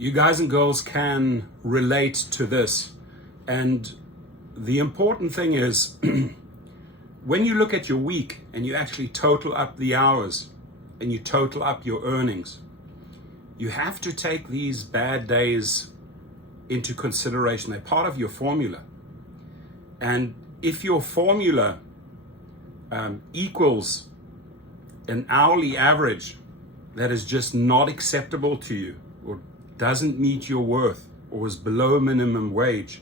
You guys and girls can relate to this. And the important thing is when you look at your week and you actually total up the hours and you total up your earnings, you have to take these bad days into consideration. They're part of your formula. And if your formula equals an hourly average that is just not acceptable to you, or doesn't meet your worth, or is below minimum wage,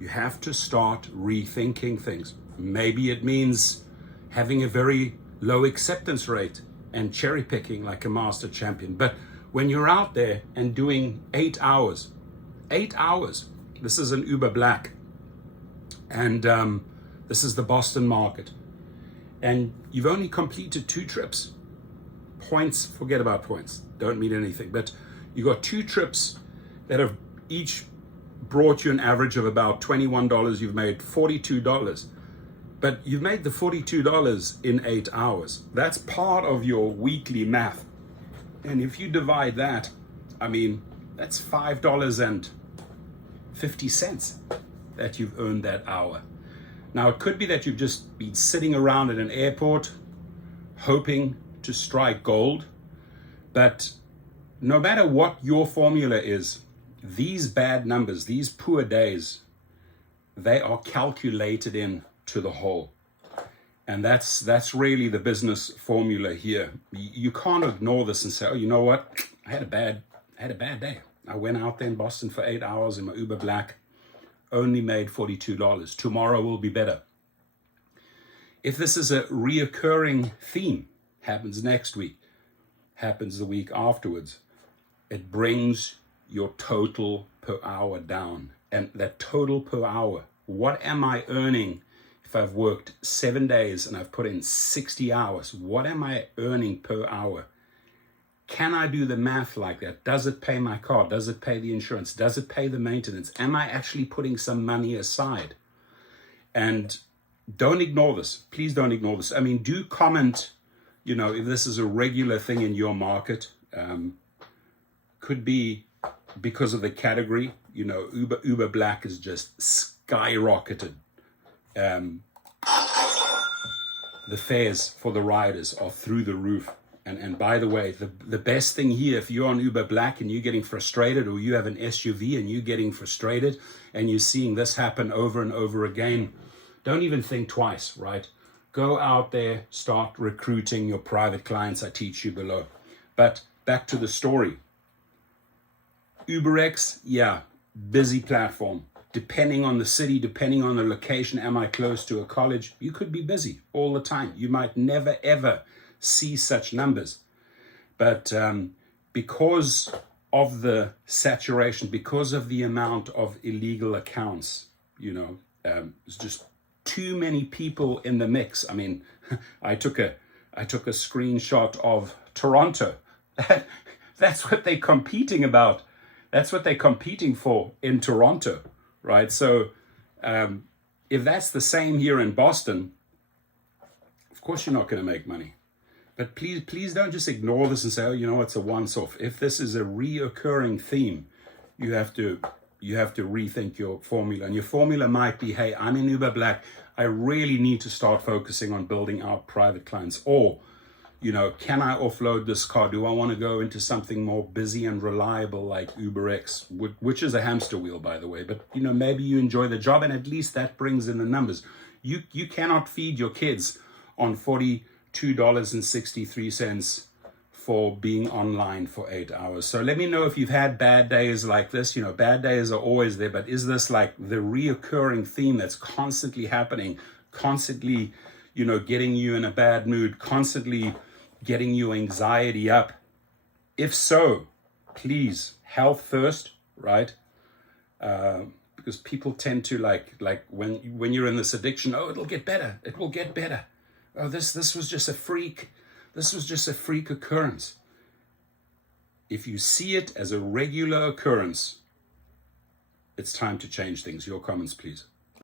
you have to start rethinking things. Maybe it means having a very low acceptance rate and cherry picking like a master champion. But when you're out there and doing 8 hours, this is an Uber Black, and this is the Boston market, and you've only completed 2 trips. Points, forget about points, don't mean anything, but you got 2 trips that have each brought you an average of about $21. You've made $42, but you've made the $42 in 8 hours. That's part of your weekly math. And if you divide that, I mean, that's $5.50 that you've earned that hour. Now, it could be that you've just been sitting around at an airport hoping to strike gold, but no matter what your formula is, these bad numbers, these poor days, they are calculated in to the whole. And that's really the business formula here. You can't ignore this and say, oh, you know what? I had a bad day. I went out there in Boston for 8 hours in my Uber Black, only made $42. Tomorrow will be better. If this is a reoccurring theme, happens next week, happens the week afterwards, it brings your total per hour down. And that total per hour, what am I earning if I've worked 7 days and I've put in 60 hours? What am I earning per hour? Can I do the math like that? Does it pay my car? Does it pay the insurance? Does it pay the maintenance? Am I actually putting some money aside? And don't ignore this. Please don't ignore this. I mean, do comment, if this is a regular thing in your market. Could be because of the category. Uber Black is just skyrocketed. The fares for the riders are through the roof. And by the way, the best thing here, if you're on Uber Black and you're getting frustrated, or you have an SUV and you're getting frustrated and you're seeing this happen over and over again, don't even think twice, right? Go out there, start recruiting your private clients. I teach you below. But back to the story. UberX, yeah, busy platform. Depending on the city, depending on the location, am I close to a college? You could be busy all the time. You might never, ever see such numbers. But because of the saturation, because of the amount of illegal accounts, it's just too many people in the mix. I mean, I took a screenshot of Toronto. That's what they're competing about. That's what they're competing for in Toronto, right? So if that's the same here in Boston, of course you're not going to make money. But please don't just ignore this and say, oh, it's a once-off. If this is a reoccurring theme, you have to rethink your formula. And your formula might be, hey, I'm in Uber Black. I really need to start focusing on building out private clients. Or, can I offload this car? Do I want to go into something more busy and reliable like UberX, which is a hamster wheel, by the way. But, maybe you enjoy the job, and at least that brings in the numbers. You cannot feed your kids on $42.63 for being online for 8 hours. So let me know if you've had bad days like this. Bad days are always there, but is this like the reoccurring theme that's constantly happening, constantly, getting you in a bad mood, constantly getting your anxiety up? If so, please, health first, right? Because people tend to like when you're in this addiction, oh, it'll get better. It will get better. Oh, this was just a freak. This was just a freak occurrence. If you see it as a regular occurrence, it's time to change things. Your comments, please.